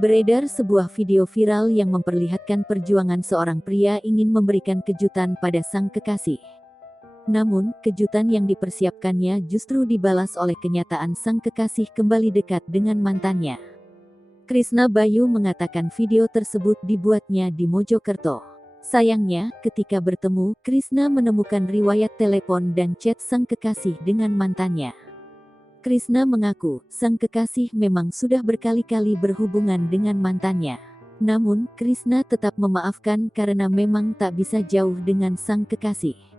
Beredar sebuah video viral yang memperlihatkan perjuangan seorang pria ingin memberikan kejutan pada sang kekasih. Namun, kejutan yang dipersiapkannya justru dibalas oleh kenyataan sang kekasih kembali dekat dengan mantannya. Krishna Bayu mengatakan video tersebut dibuatnya di Mojokerto. Sayangnya, ketika bertemu, Krishna menemukan riwayat telepon dan chat sang kekasih dengan mantannya. Krishna mengaku, sang kekasih memang sudah berkali-kali berhubungan dengan mantannya. Namun, Krishna tetap memaafkan karena memang tak bisa jauh dengan sang kekasih.